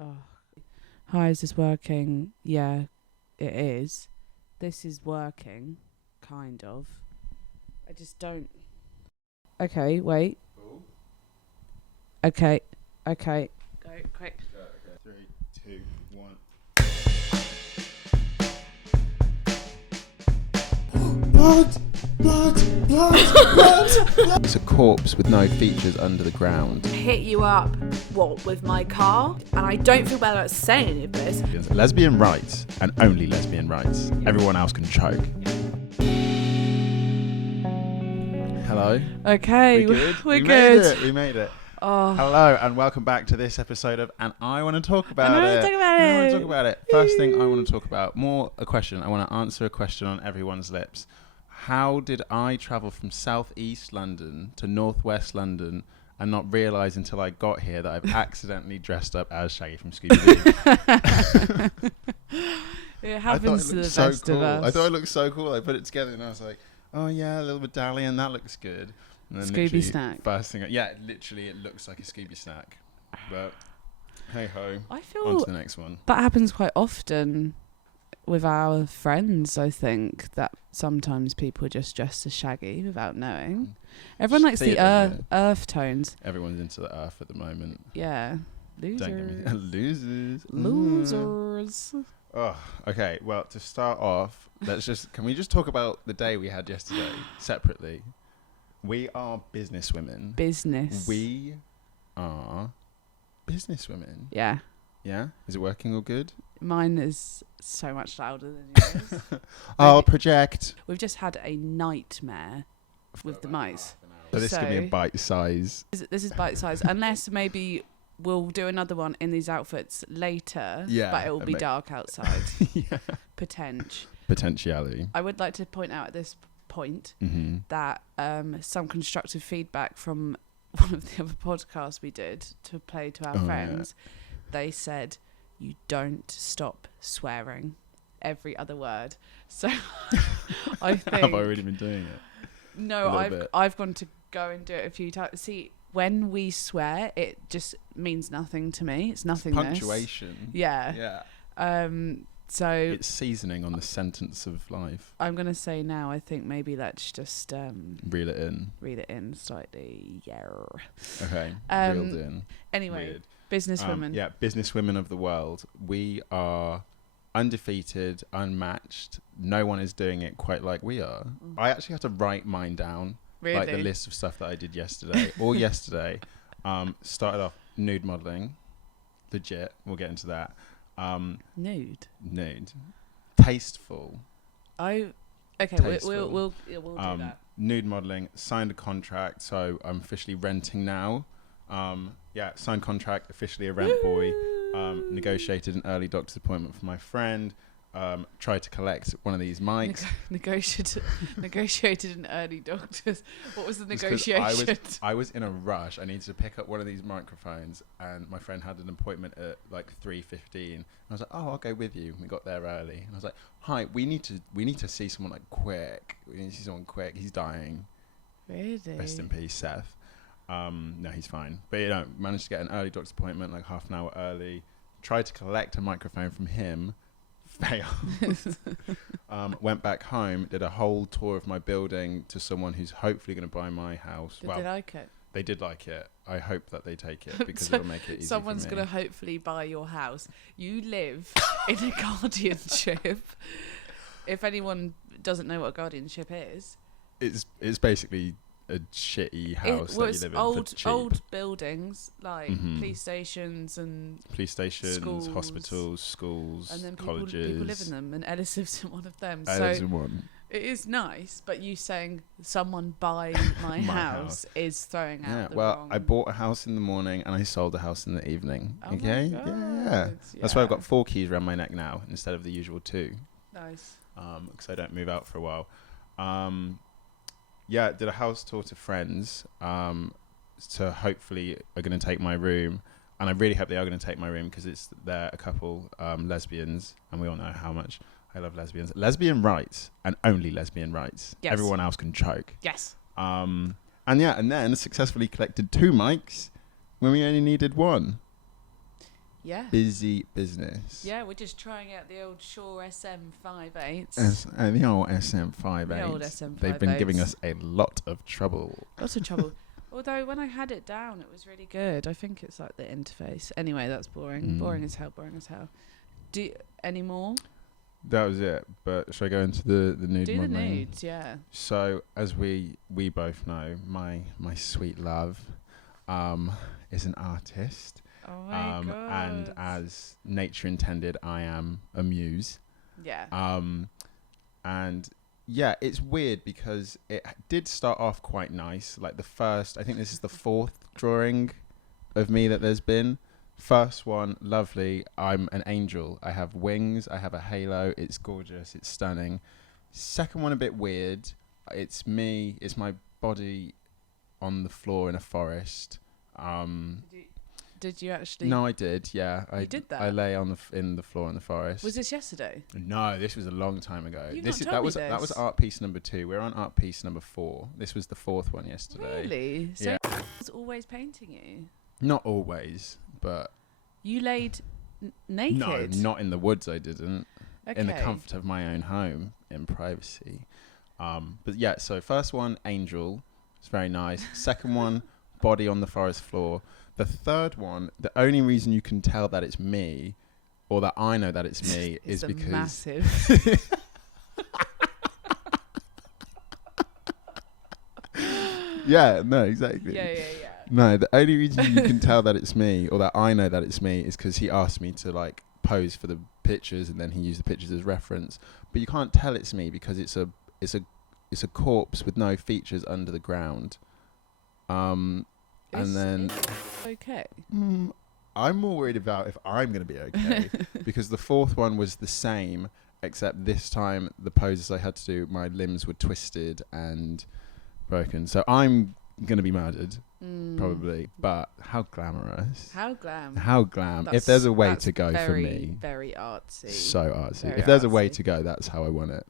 Oh. Hi, is this working? Yeah, it is. This is working, kind of. I just don't. Okay, wait. Cool. Okay. Go, quick. Okay. 3, 2, 1. Blood! It's a corpse with no features under the ground. Hit you up, what, with my car? And I don't feel bad about saying any of this. Lesbian rights, and only lesbian rights. Everyone else can choke. Hello? Okay, We're good? we're good. We made it. Oh. Hello, and welcome back to this episode of And I Want to Talk About I It. want to talk about it. First thing I want to talk about, a question. I want to answer a question on everyone's lips. How did I travel from southeast London to northwest London and not realise until I got here that I've accidentally dressed up as Shaggy from Scooby-Doo? It happens to the best of us. I thought it looked so cool. I put it together and I was like, oh yeah, a little medallion, that looks good. And then Scooby snack. First thing, literally it looks like a Scooby snack. But hey ho, I feel on to the next one. That happens quite often with our friends, I think, that sometimes people just dress as Shaggy without knowing. Everyone likes the earth tones. Everyone's into the earth at the moment. Yeah. Losers. Losers. Oh, okay. Well, to start off, can we just talk about the day we had yesterday separately? We are businesswomen. Business. We are businesswomen. Yeah. Yeah? Is it working all good? Mine is so much louder than yours. I'll project. We've just had a nightmare with the mics. So this is going to be a bite size. This is bite size. Unless maybe we'll do another one in these outfits later. Yeah. But it will be dark outside. Yeah. Potentiality. I would like to point out at this point that some constructive feedback from one of the other podcasts we did to play to our friends, they said, you don't stop swearing every other word. So I think Have I already been doing it? No, I've gone to go and do it a few times. See, when we swear, it just means nothing to me. It's nothingness. Punctuation. Yeah. So it's seasoning on the sentence of life. I'm gonna say now. I think maybe let's just reel it in slightly. Yeah. Okay. Reeled in. Anyway, Weird. Businesswomen. Businesswomen of the world. We are undefeated, unmatched. No one is doing it quite like we are. I actually have to write mine down. Really? Like the list of stuff that I did yesterday. Started off nude modelling. Legit. We'll get into that. Nude. Tasteful. We'll do that. Nude modelling. Signed a contract, so I'm officially renting now. Signed contract, officially a rent boy. Negotiated an early doctor's appointment for my friend. Tried to collect one of these mics. Negotiated an early doctor's. What was the negotiation? I was in a rush. I needed to pick up one of these microphones, and my friend had an appointment at like 3:15. And I was like, "Oh, I'll go with you." We got there early, and I was like, "Hi, we need to see someone like quick. We need to see someone quick. He's dying." Really? Rest in peace, Seth. No, he's fine. But managed to get an early doctor's appointment like half an hour early. Tried to collect a microphone from him. Failed. Went back home, did a whole tour of my building to someone who's hopefully going to buy my house. Did they like it? They did like it. I hope that they take it because it'll make it easy. Someone's going to hopefully buy your house. You live in a guardianship. If anyone doesn't know what guardianship is, it's basically a shitty house that you live in for cheap. Old buildings like police stations, schools, hospitals, schools, and then colleges. People live in them, and Ellis lives in one of them. I live in one. It is nice, but you saying someone buy my house is throwing out the wrong. I bought a house in the morning and I sold a house in the evening. Oh okay, my God. Yeah. That's why I've got 4 keys around my neck now instead of the usual 2. Nice. Because I don't move out for a while. Did a house tour to friends. So hopefully are going to take my room, and I really hope they are going to take my room because they're a couple lesbians, and we all know how much I love lesbians. Lesbian rights, and only lesbian rights. Yes. Everyone else can choke. Yes. And then successfully collected 2 mics when we only needed 1. Yeah. Busy business. Yeah, we're just trying out the old Shaw SM58s. The old SM58. The old SM58s. They've been giving us a lot of trouble. Lots of trouble. Although when I had it down, it was really good. I think it's like the interface. Anyway, that's boring. Boring as hell. Any more? That was it. But should I go into the nude Do modelling? the nudes, yeah. So as we both know, my sweet love is an artist. Oh my god. And as nature intended, I am a muse. Yeah. And yeah, it's weird because it did start off quite nice. Like I think this is the 4th drawing of me that there's been. First one, lovely. I'm an angel. I have wings. I have a halo. It's gorgeous. It's stunning. Second one, a bit weird. It's me. It's my body on the floor in a forest. Did you actually? No, I did. Yeah, you did that. I lay on in the floor in the forest. Was this yesterday? No, this was a long time ago. That was art piece number 2. We're on art piece number 4. This was the 4th one yesterday. Really? So yeah. I was always painting you. Not always, but you laid naked. No, not in the woods. I didn't. Okay. In the comfort of my own home, in privacy. But yeah, so first one, angel. It's very nice. Second one, body on the forest floor. The third one, the only reason you can tell that it's me, or that I know that it's me, is because massive. Yeah, no, exactly. Yeah. No, the only reason you can tell that it's me, or that I know that it's me, is because he asked me to like pose for the pictures, and then he used the pictures as reference. But you can't tell it's me because it's a corpse with no features under the ground. And then okay. I'm more worried about if I'm going to be okay because the 4th one was the same, except this time the poses I had to do, my limbs were twisted and broken. So I'm going to be murdered, probably. But how glamorous. How glam. If there's a way to go for me. Very artsy. So artsy. Very if there's artsy. a way to go, that's how I want it.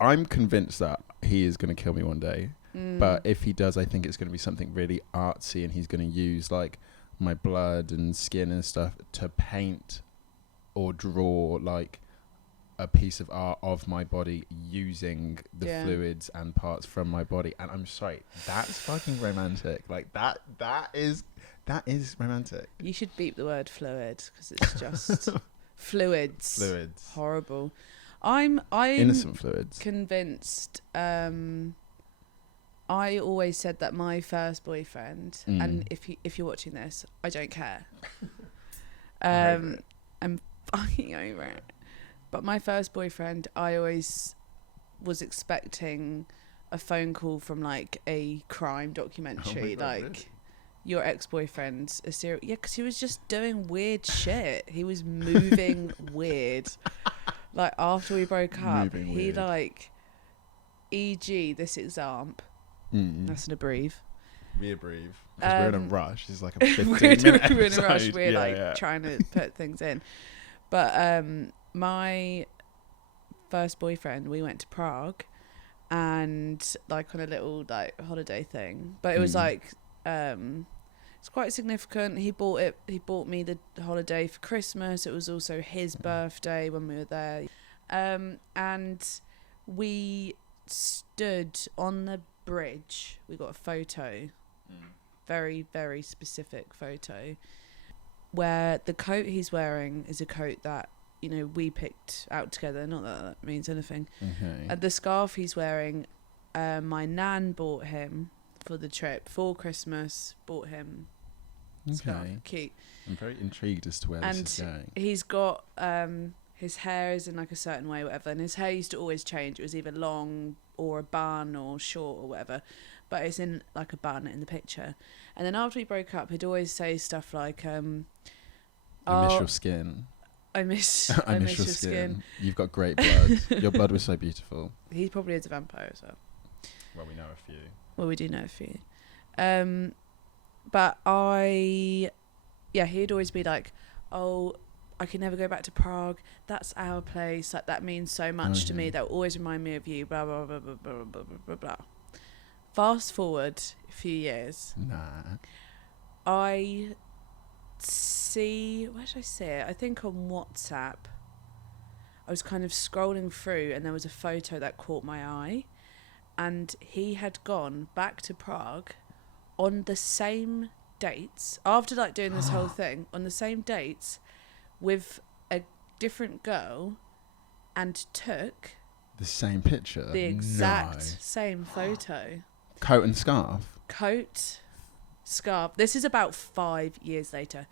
I'm convinced that he is going to kill me one day. But if he does, I think it's going to be something really artsy, and he's going to use like my blood and skin and stuff to paint or draw like a piece of art of my body using the fluids and parts from my body. And I'm sorry, that's fucking romantic. Like that is romantic. You should beep the word fluid because it's just fluids. Horrible. I'm innocent fluids. Convinced. I always said that my first boyfriend, and if you're watching this, I don't care. I'm fucking over it. But my first boyfriend, I always was expecting a phone call from like a crime documentary, like really? Your ex-boyfriend's a serial. Yeah, because he was just doing weird shit. He was moving weird. Like after we broke up, he like, e.g. this example. That's an abbrev. Be a brief. Because we're in a rush. It's like a 15-minute we're in a rush. We're trying to put things in. But my first boyfriend, we went to Prague, and like on a little like holiday thing. But it was like it's quite significant. He bought me the holiday for Christmas. It was also his birthday when we were there, and we stood on the bridge. We got a photo, very very specific photo, where the coat he's wearing is a coat that we picked out together. Not that means anything. And the scarf he's wearing, my nan bought him for the trip for Christmas. Bought him scarf. Cute. I'm very intrigued as to where this is going. He's got his hair is in like a certain way, whatever, and his hair used to always change. It was either long or a bun or short or whatever, but it's in like a bun in the picture. And then after we broke up, he'd always say stuff like I miss your skin. I miss your skin. You've got great blood. Your blood was so beautiful. He probably is a vampire as well. Well, we know a few. Well, we do know a few. But he'd always be like, oh, I can never go back to Prague. That's our place. Like, that means so much to me. That will always remind me of you. Blah, blah, blah, blah, blah, blah, blah, blah, blah. Fast forward a few years. Nah. I see, where did I see it? I think on WhatsApp. I was kind of scrolling through and there was a photo that caught my eye, and he had gone back to Prague on the same dates, after like doing this whole thing, on the same dates with a different girl, and took the same picture. The exact same photo. Coat and scarf. Coat, scarf. This is about 5 years later.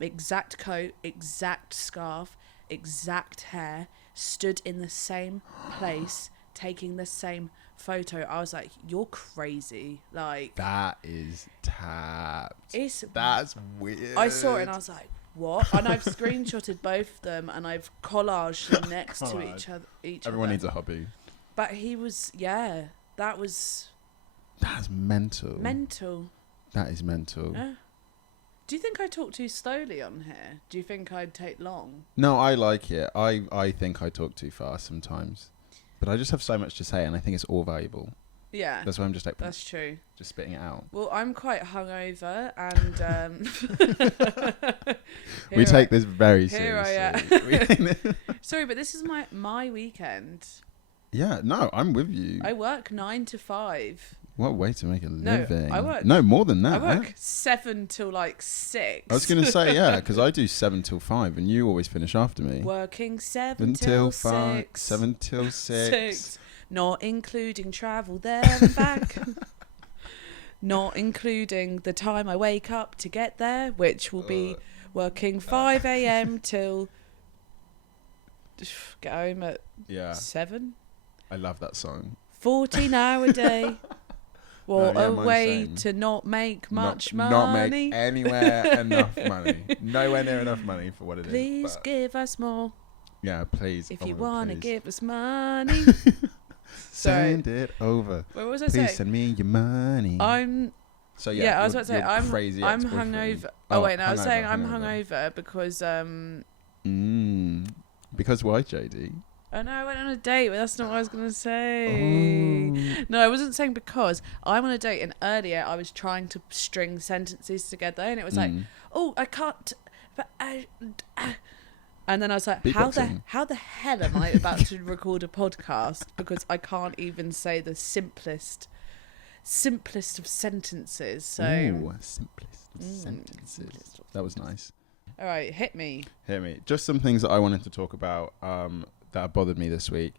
Exact coat, exact scarf, exact hair, stood in the same place, taking the same photo. I was like, you're crazy. Like, that is tapped. That's weird. I saw it and I was like, what? And I've screenshotted both of them and I've collaged them next to each other. Everyone needs a hobby. But he was, that's mental. That is mental. Yeah. Do you think I talk too slowly on here? Do you think I'd take long? No, I like it. I think I talk too fast sometimes. But I just have so much to say and I think it's all valuable. Yeah. That's why I'm just like... That's true. Just spitting it out. Well, I'm quite hungover and... we take this very seriously. Sorry, but this is my weekend. Yeah, no, I'm with you. I work 9 to 5. What a way to make a living. I work... No, more than that. I work 7 till like 6. I was going to say, yeah, because I do 7 till 5 and you always finish after me. Working 7 till 6. 7 till 6. Not including travel there and back. Not including the time I wake up to get there, which will be working 5 a.m. till get home at 7. I love that song. 14-hour day. What a way to not make much money. Not make anywhere enough money. Nowhere near enough money for what it Please is. Please give us more. Yeah, please. If you want to give us money. Send it over. What was I saying? saying? Please send me your money. I was about to say I'm hungover. Oh wait, no, I was saying I'm hungover because because why, Jodie? Oh no, I went on a date, but that's not what I was gonna say. Oh. No, I wasn't saying because I'm on a date, and earlier I was trying to string sentences together, and it was like, oh, I can't, but and then I was like, how the hell am I about to record a podcast because I can't even say the simplest of sentences. So simplest of sentences. That was nice. All right, hit me. Just some things that I wanted to talk about that have bothered me this week.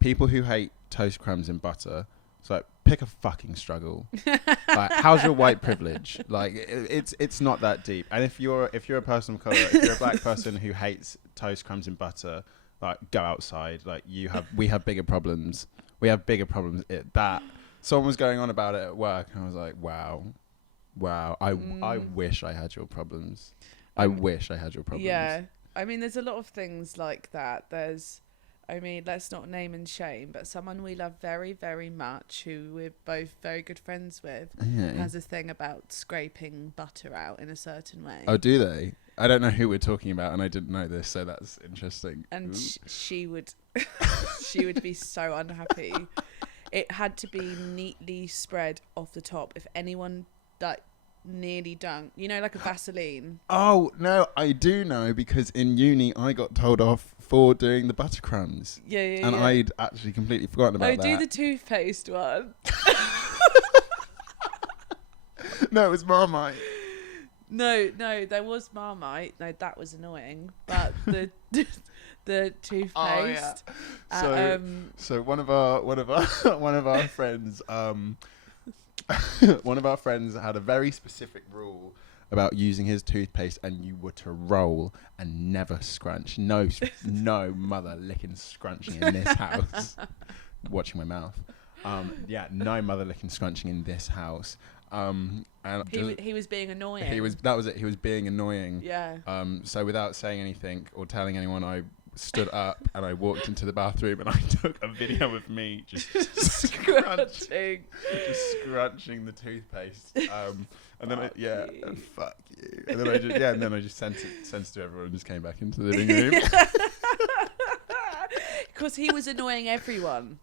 People who hate toast crumbs in butter. It's like, pick a fucking struggle. Like, how's your white privilege? Like, it's not that deep. And if you're a person of color, if you're a black person who hates toast crumbs in butter, like, go outside. Like, we have bigger problems. We have bigger problems. Someone was going on about it at work, and I was like, wow. I wish I had your problems. I wish I had your problems. Yeah. I mean, there's a lot of things like that. Let's not name and shame, but someone we love very, very much, who we're both very good friends with, has a thing about scraping butter out in a certain way. Oh, do they? I don't know who we're talking about, and I didn't know this, so that's interesting. And she would be so unhappy. It had to be neatly spread off the top. If anyone nearly done, like a Vaseline. Oh no, I do know, because in uni I got told off for doing the butter crumbs. And I'd actually completely forgotten about that. Do the toothpaste one. No, it was Marmite. No, there was Marmite. No, that was annoying. But the toothpaste. Oh, yeah. So one of our friends one of our friends had a very specific rule about using his toothpaste, and you were to roll and never scrunch. No mother licking scrunching in this house. Watching my mouth. No mother licking scrunching in this house. And he was being annoying. He was being annoying. Yeah. So without saying anything or telling anyone, I stood up and I walked into the bathroom and I took a video of me just scrunching the toothpaste. And then fuck you. And then I just sent it to everyone and just came back into the living room. Because he was annoying everyone.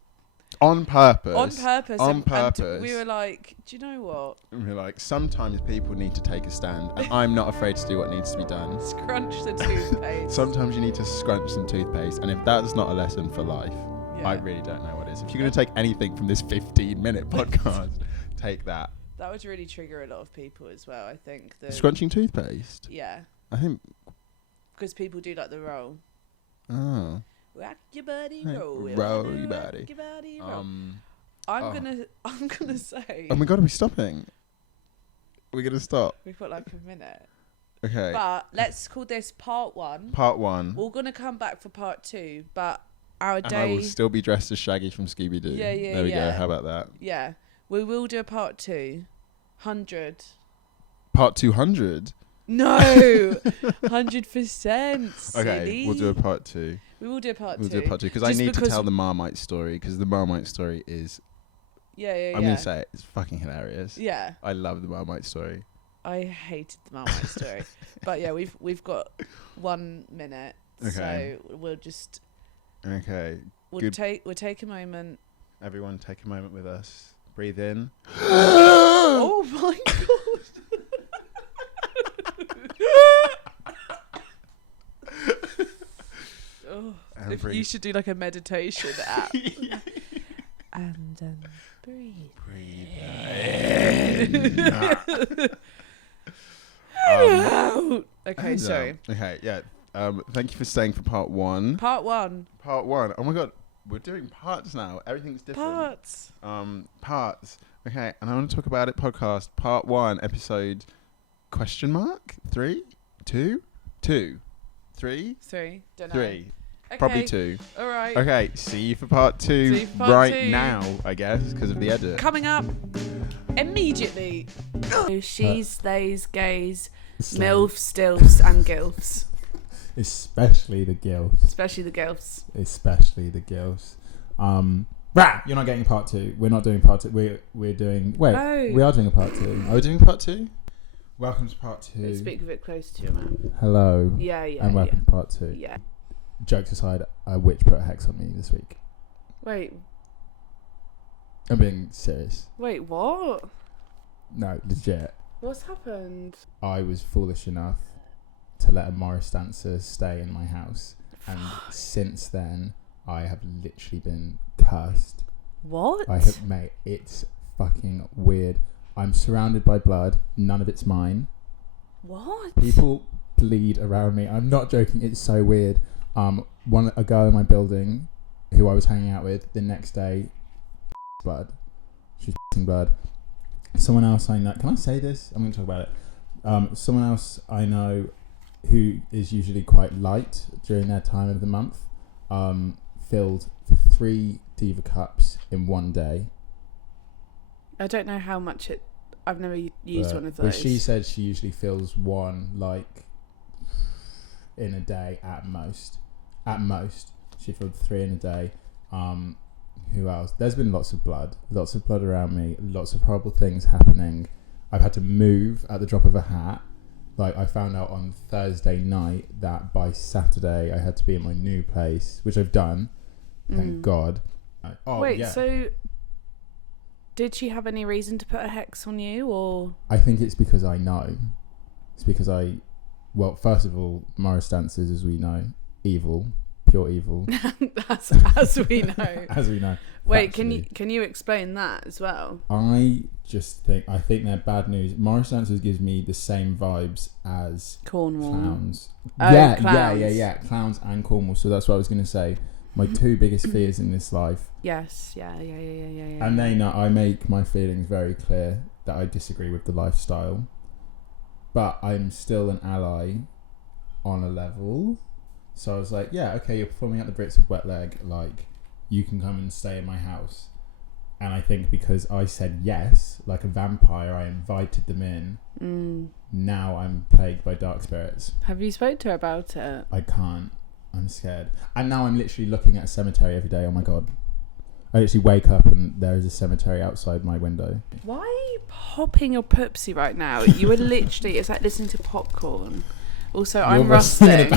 On purpose. On purpose. On and purpose. We were like, do you know what? And we're like, sometimes people need to take a stand, and I'm not afraid to do what needs to be done. Scrunch the toothpaste. Sometimes you need to scrunch some toothpaste, and if that's not a lesson for life, Yeah. I really don't know what is. If you're going to take anything from this 15-minute podcast, take that. That would really trigger a lot of people as well, I think. Scrunching toothpaste? Yeah. I think... Because people do like the roll. Oh. Rock your body, roll. Roll your body. Rock your body, roll. I'm gonna say. Oh my god, are we stopping? We're going to stop. We've got like a minute. Okay. But let's call this part 1. Part 1. We're gonna come back for part 2, but our And day. I will still be dressed as Shaggy from Scooby-Doo. Yeah, yeah, There we yeah. go. How about that? Yeah, we will do a part 2. 100. Part 200? No, 100%. Okay, silly. we'll do a part 2. We will do a part 2. We'll do a part 2 because I Just need to because- tell the Marmite story, because the Marmite story is... Yeah. I'm going to say it. It's fucking hilarious. Yeah. I love the Marmite story. I hated the Marmite story, but yeah, we've got 1 minute, Okay. so we'll just Okay. we'll take a moment. Everyone take a moment with us. Breathe in. Oh my god! Oh, And if breathe. you should do like a meditation app. And breathe. Breathe in. Okay, sorry. Okay, yeah. Thank you for staying for part 1. Part 1. Part 1. Oh my god. We're doing parts now. Everything's different. Parts. Parts. Okay, and I want to talk about it. Podcast part 1, episode question mark 3, 2, 2, 3, 3. Don't know. 3. Okay. Probably 2. All right. Okay, see you for part 2 See you for part right 2. now, I guess, because of the edit. Coming up immediately. She's, theys, gays, MILFs, STILFs, and GILFs. Especially the gills. Especially the GILFs. Especially the gills. You're not getting part 2. We're not doing part 2. We're doing... Wait, No. we are doing a part 2. Are we doing part 2? Welcome to part 2. Speak a bit close to your mouth. Hello. Yeah. And welcome to part 2. Yeah. Jokes aside, a witch put a hex on me this week. Wait, I'm being serious. what? No, legit. What's happened? I was foolish enough to let a Morris dancer stay in my house. And since then, I have literally been cursed. What? Mate, it's fucking weird. I'm surrounded by blood. None of it's mine. What? People bleed around me. I'm not joking. It's so weird. A girl in my building who I was hanging out with, the next day, blood. She's blood. Someone else I know. Can I say this? I'm going to talk about it. Someone else I know who is usually quite light during their time of the month, filled 3 Diva cups in one day. I don't know how much it... I've never used one of those. But she said she usually fills one, in a day at most. At most. She filled 3 in a day. Who else? There's been lots of blood around me, lots of horrible things happening. I've had to move at the drop of a hat. I found out on Thursday night that by Saturday I had to be in my new place, which I've done. Thank God. Wait, yeah. so did she have any reason to put a hex on you, or? I think it's because I know. It's because well, first of all, Morris dancers, as we know, evil, pure evil. as we know. As we know. Wait, factually. can you explain that as well? I think they're bad news. Morris dancers gives me the same vibes as Cornwall. clowns. Oh, yeah, clowns. yeah. Clowns and Cornwall. So that's what I was going to say. My 2 biggest fears in this life. Yes, yeah. And they know I make my feelings very clear that I disagree with the lifestyle. But I'm still an ally on a level. So I was like, yeah, okay, you're performing at the Brits with wet leg. You can come and stay in my house. And I think because I said yes, like a vampire, I invited them in. Now I'm plagued by dark spirits. Have you spoke to her about it? I can't. I'm scared. And now I'm literally looking at a cemetery every day. Oh my God. I literally wake up and there is a cemetery outside my window. Why are you popping your poopsie right now? You were literally, it's like listening to popcorn. Also, I'm rustling.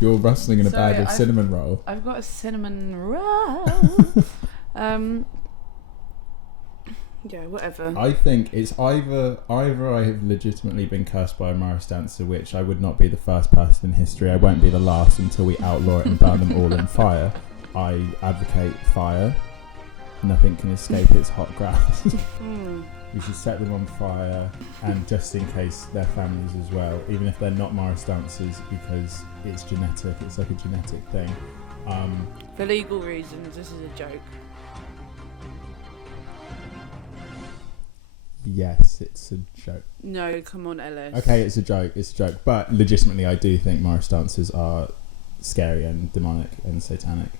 You're rustling in a Sorry, bag of cinnamon roll. I've got a cinnamon roll. Yeah, whatever. I think it's either I have legitimately been cursed by a Morris dancer, which I would not be the first person in history. I won't be the last until we outlaw it and burn them all in fire. I advocate fire. Nothing can escape its hot grass. We should set them on fire, and just in case their families as well, even if they're not Morris dancers, because it's genetic. It's like a genetic thing. For legal reasons, this is a joke. Yes, it's a joke. No, come on, Ellis. Okay, it's a joke. It's a joke. But legitimately, I do think Morris dancers are scary and demonic and satanic.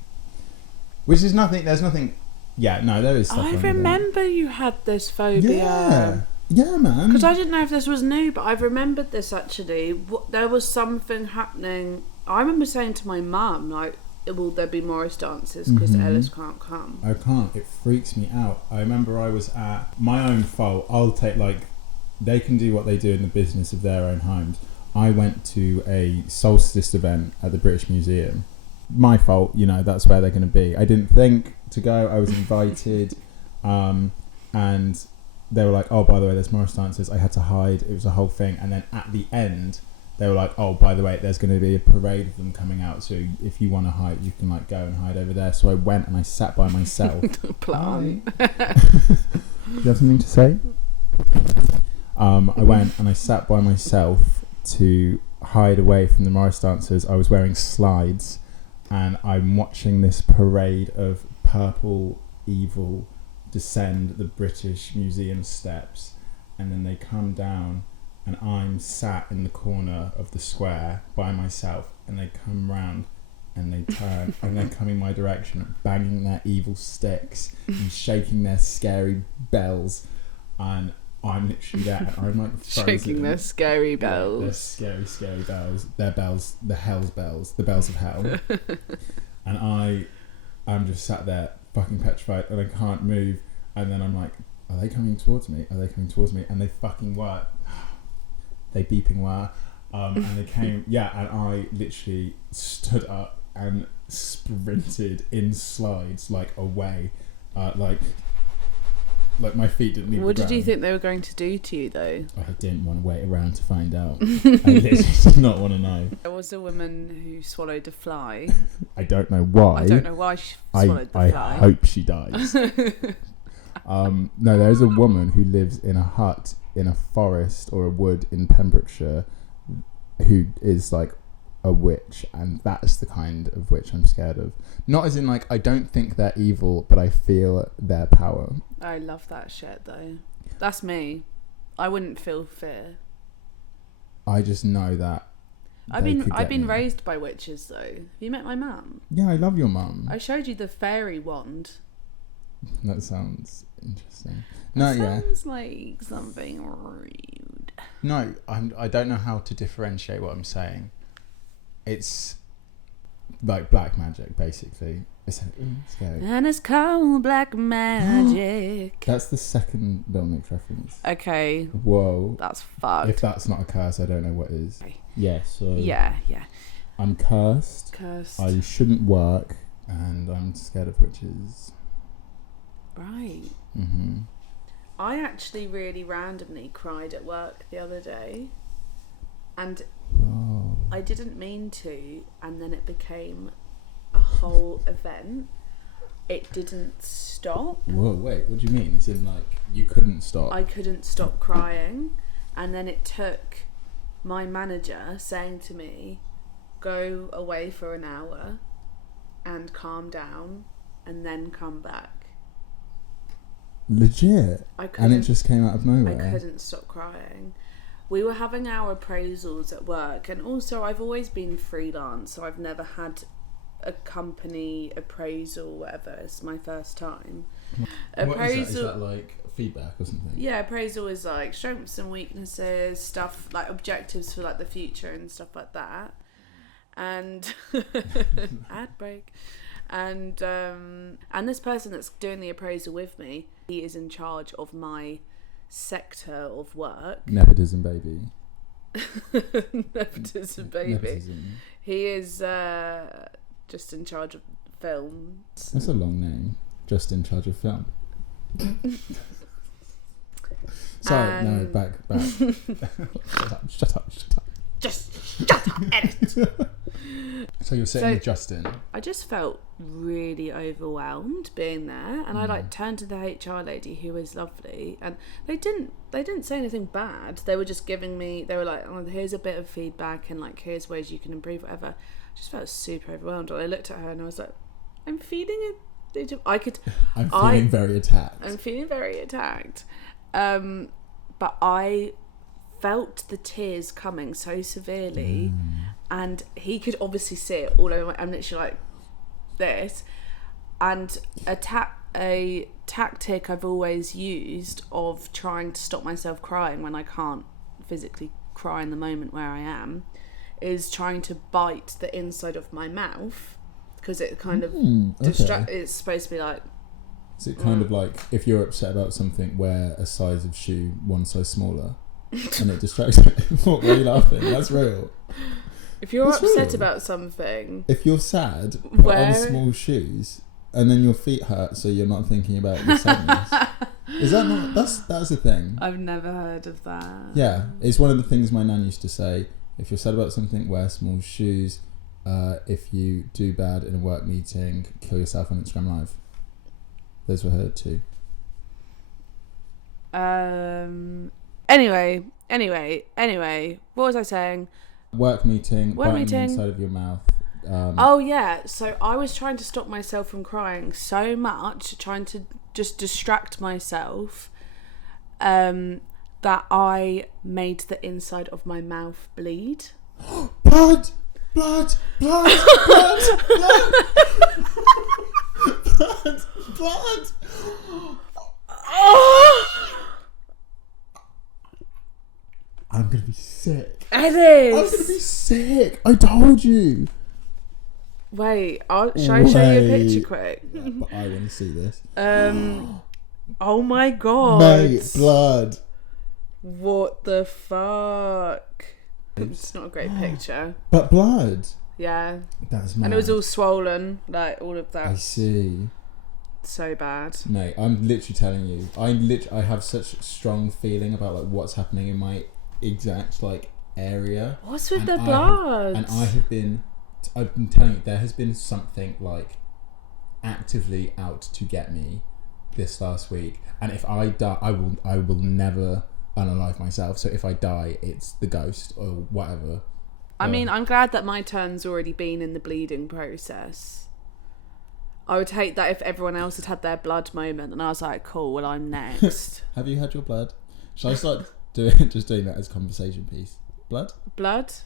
Which is nothing. There's nothing. Yeah, no, there is stuff. I remember you had this phobia. Yeah, man. Because I didn't know if this was new, but I've remembered this actually. There was something happening. I remember saying to my mum, like, will there be Morris dances because Ellis can't come? I can't. It freaks me out. I remember I was at my own fault. I'll take, like, they can do what they do in the business of their own homes. I went to a solstice event at the British Museum. My fault, you know, that's where they're going to be. I didn't think to go. I was invited, and they were like, oh, by the way, there's Morris dancers. I had to hide. It was a whole thing. And then at the end, they were like, oh, by the way, there's going to be a parade of them coming out. So if you want to hide, you can, like, go and hide over there. So I went and I sat by myself. Plan. Do you have something to say? I went and I sat by myself to hide away from the Morris dancers. I was wearing slides, and I'm watching this parade of purple evil descend the British Museum steps, and then they come down, and I'm sat in the corner of the square by myself, and they come round and they turn and they're coming my direction, banging their evil sticks and shaking their scary bells, and I'm literally there. I'm like frozen. Shaking their scary bells. Their scary bells. Their bells, the hell's bells, the bells of hell. And I'm just sat there fucking petrified, and I can't move. And then I'm like, are they coming towards me? Are they coming towards me? And they fucking were. They beeping were. And they came, yeah, and I literally stood up and sprinted in slides, like, away. Like my feet didn't leave the ground. What did you think they were going to do to you, though? I didn't want to wait around to find out. I literally did not want to know. There was a woman who swallowed a fly. I don't know why. I don't know why she swallowed the fly. I hope she dies. No, there's a woman who lives in a hut in a forest or a wood in Pembrokeshire who is like a witch, and that's the kind of witch I'm scared of. Not as in, like, I don't think they're evil, but I feel their power. I love that shit, though. That's me. I wouldn't feel fear. I just know that I've been raised by witches, though. Have you met my mum? Yeah, I love your mum. I showed you the fairy wand. That sounds interesting. Sounds like something rude. No, I don't know how to differentiate what I'm saying. It's like black magic, basically. It's scary. And it's called black magic. That's the second Little Mix reference. Okay. Whoa. That's fucked. If that's not a curse, I don't know what is. Okay. Yeah, so... Yeah. I'm cursed. I shouldn't work, and I'm scared of witches. Right. Mm-hmm. I actually really randomly cried at work the other day, and I didn't mean to, and then it became a whole event. It didn't stop. Whoa, wait, what do you mean? It's in, like, you couldn't stop? I couldn't stop crying, and then it took my manager saying to me, go away for an hour and calm down and then come back. Legit? And it just came out of nowhere? I couldn't stop crying. We were having our appraisals at work, and also I've always been freelance, so I've never had a company appraisal, whatever. It's my first time. Appraisal, is that like feedback or something? Yeah, appraisal is like strengths and weaknesses, stuff like objectives for like the future and stuff like that. And ad break. And this person that's doing the appraisal with me, he is in charge of my sector of work. Nepotism baby. Nepotism baby. Nepotism. He is just in charge of film. That's a long name. just in charge of film. Sorry, no, back. Shut up. Just shut up, Ellis. So you're sitting with Justin. I just felt really overwhelmed being there, and I turned to the HR lady, who was lovely, and they didn't say anything bad. They were just giving me, they were like, oh, here's a bit of feedback, and like, here's ways you can improve, whatever. I just felt super overwhelmed, and I looked at her and I was like, I'm feeling it. I'm feeling very attacked. I'm feeling very attacked. But I felt the tears coming so severely, and he could obviously see it all over. I'm literally like this, and a tactic I've always used of trying to stop myself crying when I can't physically cry in the moment where I am, is trying to bite the inside of my mouth, because it kind of it's supposed to be like. Is it kind of like if you're upset about something, wear a size of shoe one size smaller, and it distracts you? What, why are you laughing? That's real. If you're upset about something, if you're sad, put on small shoes, and then your feet hurt, so you're not thinking about your sadness. Is that not? That's a thing. I've never heard of that. Yeah, it's one of the things my nan used to say. If you're sad about something, wear small shoes. If you do bad in a work meeting, kill yourself on Instagram Live. Those were her too. Anyway. What was I saying? Work meeting. Inside of your mouth. Oh yeah. So I was trying to stop myself from crying so much, trying to just distract myself, that I made the inside of my mouth bleed. Blood. I'm gonna be sick. Ellis! I'm gonna be sick. I told you. Wait, shall I show you a picture quick? Yeah, but I want to see this. Oh my god. Mate, blood. What the fuck? It's not a great picture. But blood. Yeah. That's mad. And it was all swollen, like all of that. I see. So bad. Mate, I'm literally telling you. I have such a strong feeling about like what's happening in my exact like area. What's with the blood? I've been telling you, there has been something like actively out to get me this last week. And if I die, I will never unalive myself. So if I die, it's the ghost or whatever. I mean, I'm glad that my turn's already been in the bleeding process. I would hate that if everyone else had their blood moment and I was like, cool, well, I'm next. Have you had your blood? Shall I start doing that as a conversation piece? Blood?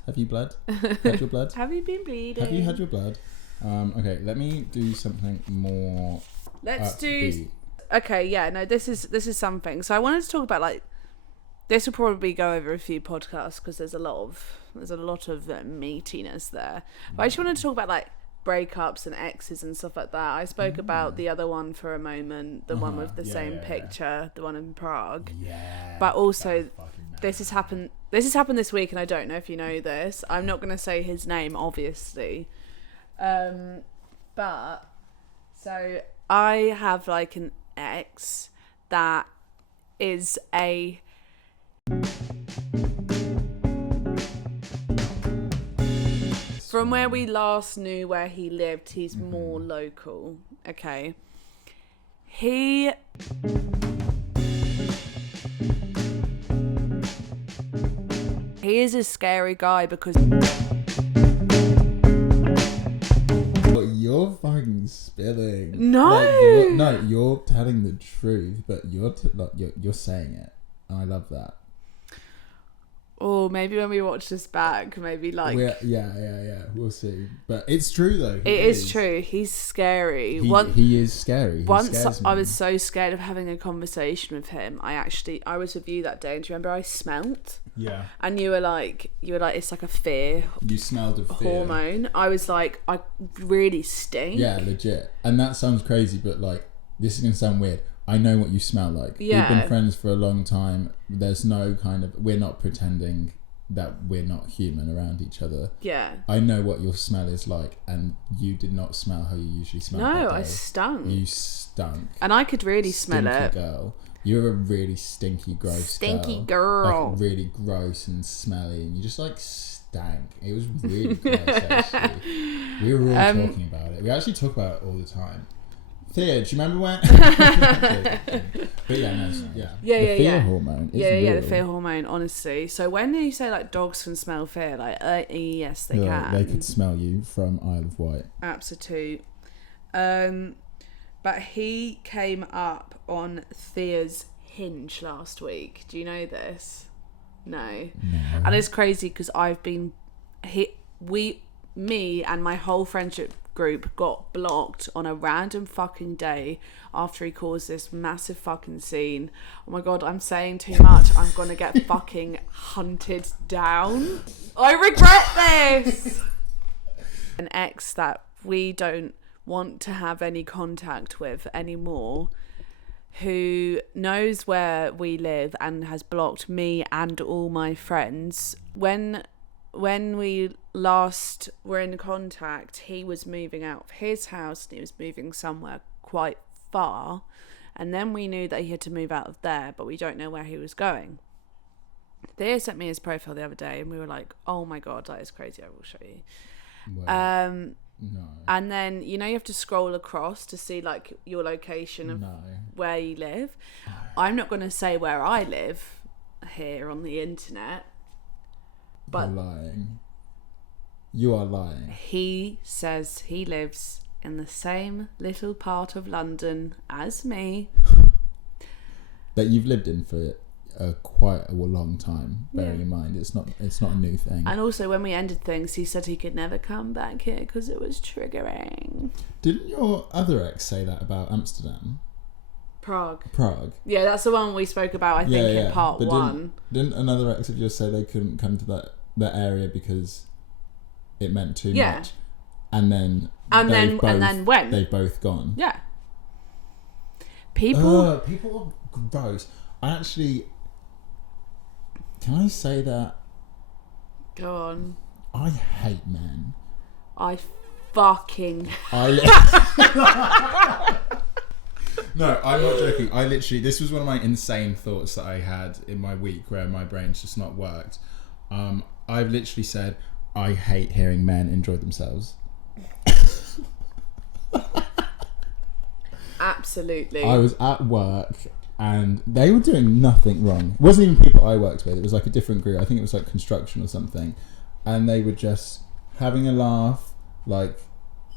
Have you blood? Had your blood? Have you been bleeding? Have you had your blood? Okay, let me do something more. Let's do. Okay, yeah, no, this is something. So I wanted to talk about like. This will probably go over a few podcasts because there's a lot of meatiness there. But I just wanted to talk about like breakups and exes and stuff like that. I spoke about the other one for a moment, the one with the same picture, the one in Prague. Yeah. But also, this has happened this week, and I don't know if you know this. I'm not going to say his name, obviously. But so I have like an ex that is a. From where we last knew where he lived, he's more local. Okay. He is a scary guy because you're fucking spilling. No. You're telling the truth, but you're saying it. And I love that. Oh, maybe when we watch this back, maybe like... Yeah. We'll see. But it's true, though. It is true. He's scary. He is scary. Once I was so scared of having a conversation with him. I was with you that day, and do you remember I smelt? Yeah. And you were like, it's like a fear. You smelled of fear. Hormone. I was like, I really stink. Yeah, legit. And that sounds crazy, but like, this is going to sound weird. I know what you smell like. Yeah. We've been friends for a long time. There's no kind of... We're not pretending that we're not human around each other. Yeah. I know what your smell is like, and you did not smell how you usually smell. No, that day. I stunk. You stunk. And I could really smell it. Girl. You're a really stinky, gross Stinky girl. Like, really gross and smelly, and you just like stank. It was really gross, actually. We were all talking about it. We actually talk about it all the time. Thea, do you remember when? But yeah, no, the fear hormone is real. The fear hormone, honestly. So when you say like dogs can smell fear, like yes, they can. They could smell you from Isle of Wight. Absolute. But he came up on Thea's Hinge last week. Do you know this? No. And it's crazy because me and my whole friendship group got blocked on a random fucking day after he caused this massive fucking scene. Oh my god, I'm saying too much. I'm gonna get fucking hunted down. I regret this. An ex that we don't want to have any contact with anymore, who knows where we live and has blocked me and all my friends. When we last were in contact, he was moving out of his house and he was moving somewhere quite far, and then we knew that he had to move out of there, but we don't know where he was going. They sent me his profile the other day and we were like, oh my god, that is crazy, I will show you. No. And then you have to scroll across to see like your location of where you live. I'm not going to say where I live here on the internet, but you're lying. You are lying. He says he lives in the same little part of London as me. That you've lived in for quite a long time, bearing in mind it's not a new thing. And also when we ended things, he said he could never come back here because it was triggering. Didn't your other ex say that about Amsterdam? Prague. Yeah, that's the one we spoke about, I think, in part but 1. Didn't another ex of yours say they couldn't come to that area because it meant too much? And then when they've both gone. Yeah. People are gross. Can I say that? Go on. I hate men. I fucking No, I'm not joking. This was one of my insane thoughts that I had in my week where my brain's just not worked. I've literally said, I hate hearing men enjoy themselves. Absolutely. I was at work and they were doing nothing wrong. It wasn't even people I worked with. It was like a different group. I think it was like construction or something. And they were just having a laugh, like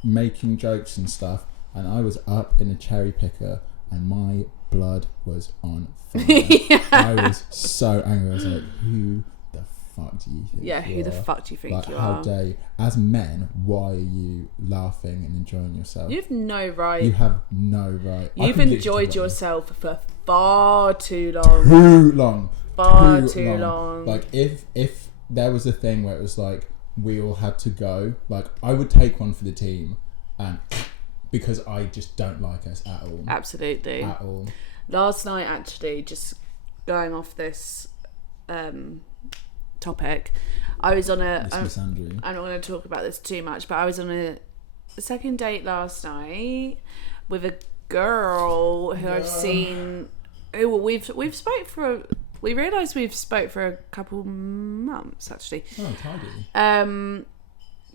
making jokes and stuff. And I was up in a cherry picker and my blood was on fire. I was so angry. I was like, who the fuck do you think you who the are? fuck do you think you how are? dare you? As men, why are you laughing and enjoying yourself? You have no right. You have no right. You've enjoyed yourself for far too long. Too long. Like if there was a thing where it was like we all had to go, like I would take one for the team, and because I just don't like us at all. Absolutely. At all. Last night, actually, just going off this topic, I was on a... I'm not going to talk about this too much, but I was on a second date last night with a girl who I've seen... We've spoke for... We realised we've spoke for a couple months, actually. Oh, tidy.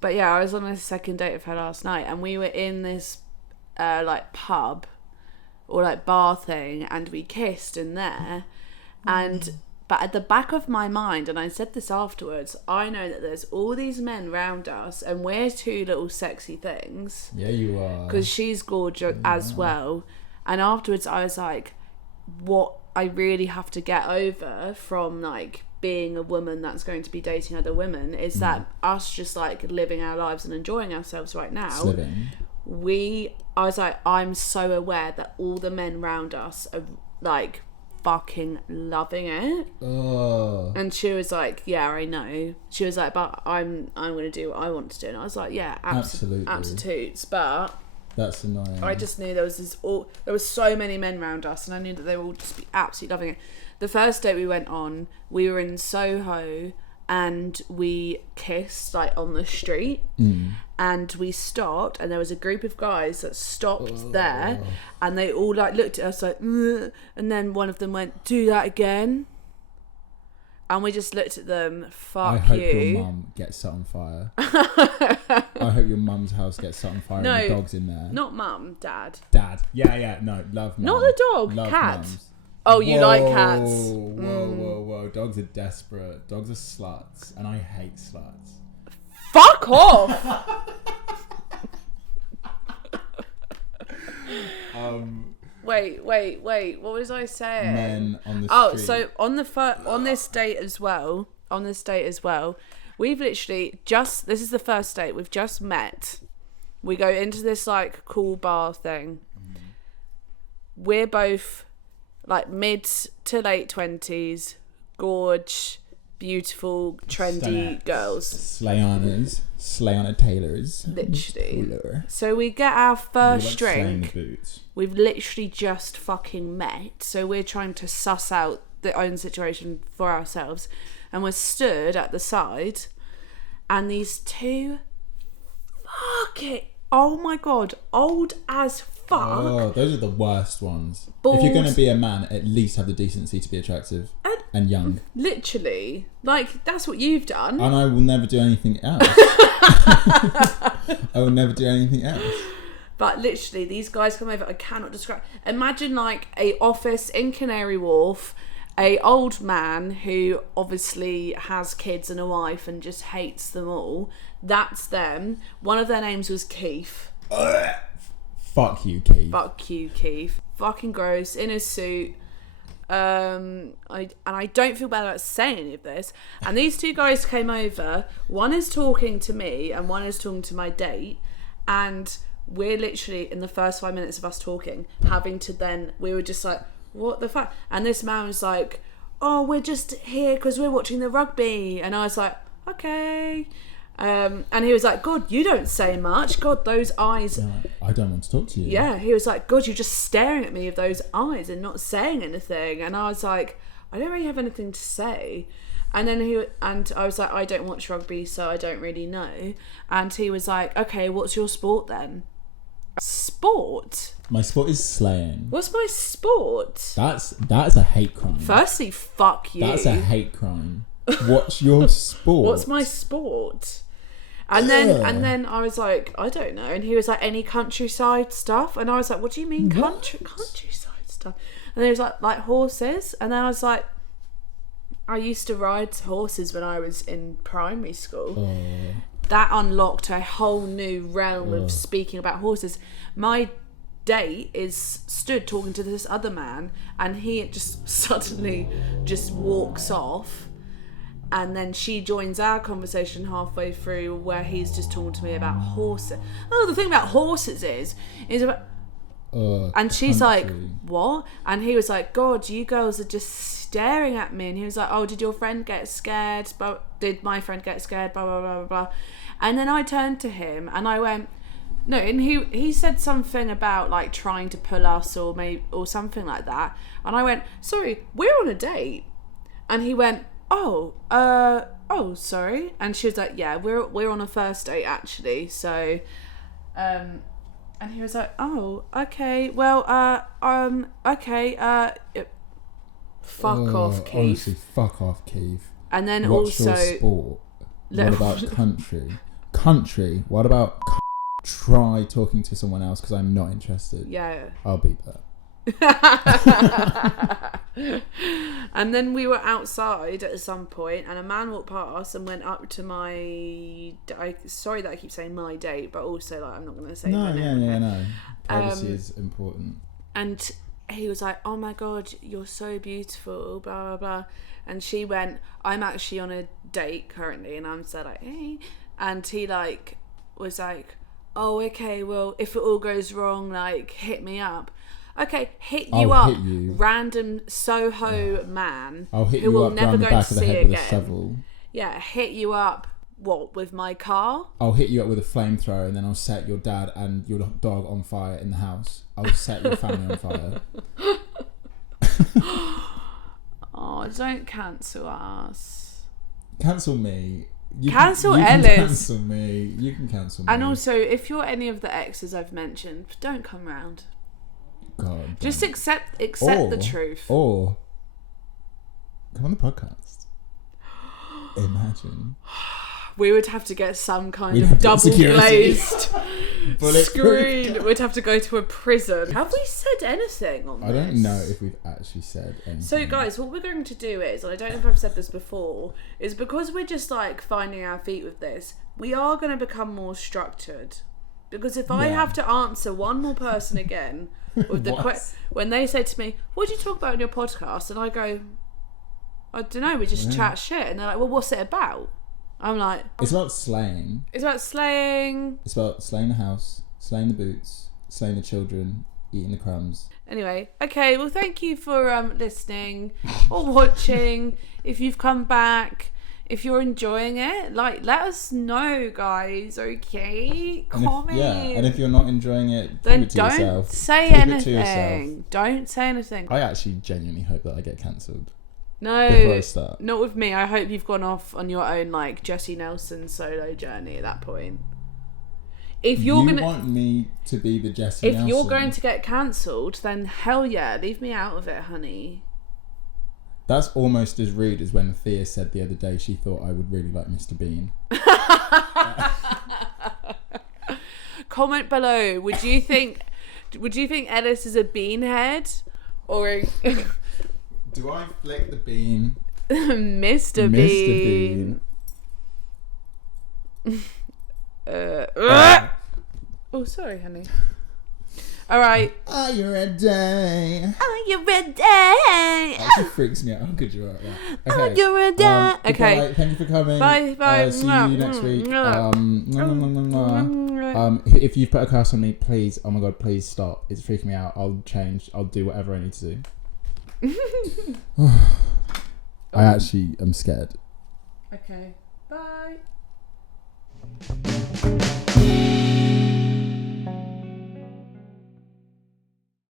But yeah, I was on a second date with her last night, and we were in this like pub or like bar thing, and we kissed in there. But at the back of my mind, and I said this afterwards, I know that there's all these men round us, and we're two little sexy things. Yeah, you are. Because she's gorgeous as well. And afterwards, I was like, what I really have to get over from like being a woman that's going to be dating other women is that us just like living our lives and enjoying ourselves right now. I was like, I'm so aware that all the men around us are like fucking loving it. And she was like, yeah, I know. She was like, but I'm gonna do what I want to do. And I was like, yeah, absolutely. But that's annoying. I just knew there was so many men around us, and I knew that they would all just be absolutely loving it. The first date we went on, we were in Soho, and we kissed like on the street, and we stopped, and there was a group of guys that stopped there, and they all like looked at us like, ugh, and then one of them went, "Do that again," and we just looked at them. Fuck I hope you. your mum gets set on fire. I hope your mum's house gets set on fire No, and the dog's in there. Not mum, dad. Dad. Yeah, no, love mum. Not the dog, love cat. Mums. Oh, you like cats. Whoa. Dogs are desperate. Dogs are sluts. And I hate sluts. Fuck off! Wait. What was I saying? Men on the Oh, street. so on this date as well, we've literally just, this is the first date, we've just met. We go into this like cool bar thing. We're both like mid to late 20s, gorge, beautiful, trendy girls. Slayana Taylors. Literally. Cooler. So we get our first You're like slaying drink. the boots. We've literally just fucking met, so we're trying to suss out the own situation for ourselves, and we're stood at the side, and these two oh my god, old as fuck. Oh, those are the worst ones. Bald. If you're going to be a man, at least have the decency to be attractive and young. Literally, like that's what you've done. And I will never do anything else. I will never do anything else. But literally, these guys come over. I cannot describe. Imagine like a office in Canary Wharf, a old man who obviously has kids and a wife and just hates them all. That's them. One of their names was Keith. Fuck you, Keith. Fuck you, Keith. Fucking gross. In a suit. I don't feel bad about saying any of this. And these two guys came over. One is talking to me and one is talking to my date. And we're literally, in the first 5 minutes of us talking, having to then, we were just like, what the fuck? And this man was like, oh, we're just here because we're watching the rugby. And I was like, okay. And he was like, God, you don't say much. God, those eyes. No, I don't want to talk to you. Yeah, he was like, God, you're just staring at me with those eyes and not saying anything. And I was like, I don't really have anything to say. And then I was like, I don't watch rugby, so I don't really know. And he was like, okay, what's your sport then? Sport? My sport is slaying. What's my sport? That's a hate crime. Firstly, fuck you. That's a hate crime. What's your sport? What's my sport? And then I was like, I don't know. And he was like, any countryside stuff? And I was like, what do you mean countryside stuff? And he was like horses. And then I was like, I used to ride horses when I was in primary school. That unlocked a whole new realm of speaking about horses. My date is stood talking to this other man, and he just suddenly just walks off. And then she joins our conversation halfway through, where he's just talking to me about horses. Oh, the thing about horses is about. And she's like, what? And he was like, God, you girls are just staring at me. And he was like, oh, did your friend get scared? Did my friend get scared? Blah, blah, blah, blah, blah. And then I turned to him and I went, no. And he said something about like trying to pull us or something like that. And I went, sorry, we're on a date. And he went, oh, sorry. And she was like, yeah, we're on a first date actually. So, and he was like, oh, okay, well, okay, fuck off, Keith. Honestly, fuck off, Keith. And then What's also, your sport? What about country? Country. What about try talking to someone else because I'm not interested? Yeah. I'll beat that. And then we were outside at some point and a man walked past and went up to sorry that I keep saying my date, but also like I'm not going to say my name. No. Privacy is important. And he was like, oh my God, you're so beautiful, blah, blah, blah. And she went, I'm actually on a date currently. And I'm so like, hey. And he like was like, oh, okay, well, if it all goes wrong, like hit me up. Okay, hit you up, random Soho man I'll hit who you will up never round the go back to of the see head again. with a shovel. Yeah, hit you up, what, with my car? I'll hit you up with a flamethrower and then I'll set your dad and your dog on fire in the house. I'll set your family on fire. Oh, don't cancel us. Cancel me. Cancel you Ellis. Can cancel me. You can cancel me. And also, if you're any of the exes I've mentioned, don't come round. God. Just accept the truth. Or come on the podcast. Imagine. We would have to get some kind of double glazed screen. We'd have to go to a prison. Have we said anything on this? I don't know if we've actually said anything. So guys, what we're going to do is, and I don't know if I've said this before, is because we're just like finding our feet with this, we are going to become more structured. Because if I have to answer one more person again with the when they say to me, what do you talk about in your podcast? And I go, I don't know, we just chat shit. And they're like, well, what's it about? I'm like... It's about slaying. It's about slaying. It's about slaying the house, slaying the boots, slaying the children, eating the crumbs. Anyway, okay, well, thank you for listening or watching. If you've come back, if you're enjoying it, like, let us know, guys, okay? Comment. And if you're not enjoying it, then keep it to don't yourself. say Keep anything. it to yourself. Don't say anything. I actually genuinely hope that I get cancelled. No, before I start. Not with me. I hope you've gone off on your own, like, Jessie Nelson solo journey at that point. If you want me to be the Jessie Nelson. If you're going to get cancelled, then hell yeah, leave me out of it, honey. That's almost as rude as when Thea said the other day she thought I would really like Mr. Bean. Comment below. Would you think Ellis is a beanhead or do I flick the bean? Mr. Bean. Oh, sorry, honey. All right. Are you ready? Are you ready? That actually freaks me out. How good you are at that. Okay. Are you ready? Okay. Goodbye. Thank you for coming. Bye. See you next week. If you've put a curse on me, please, oh my God, please stop. It's freaking me out. I'll change. I'll do whatever I need to do. I actually am scared. Okay. Bye.